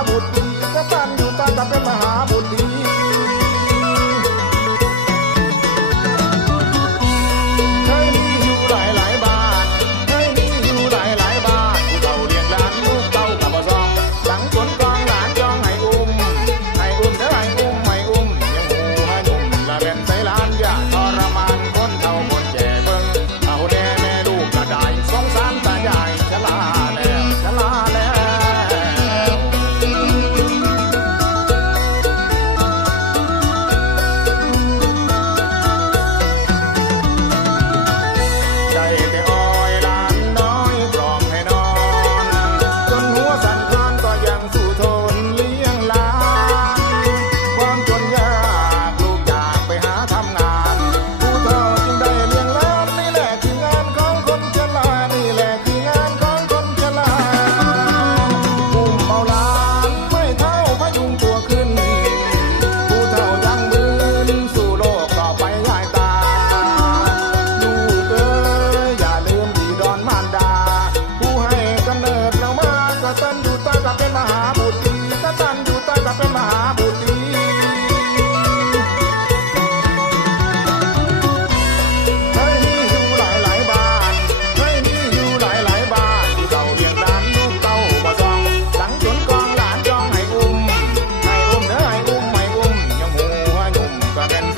I Pagan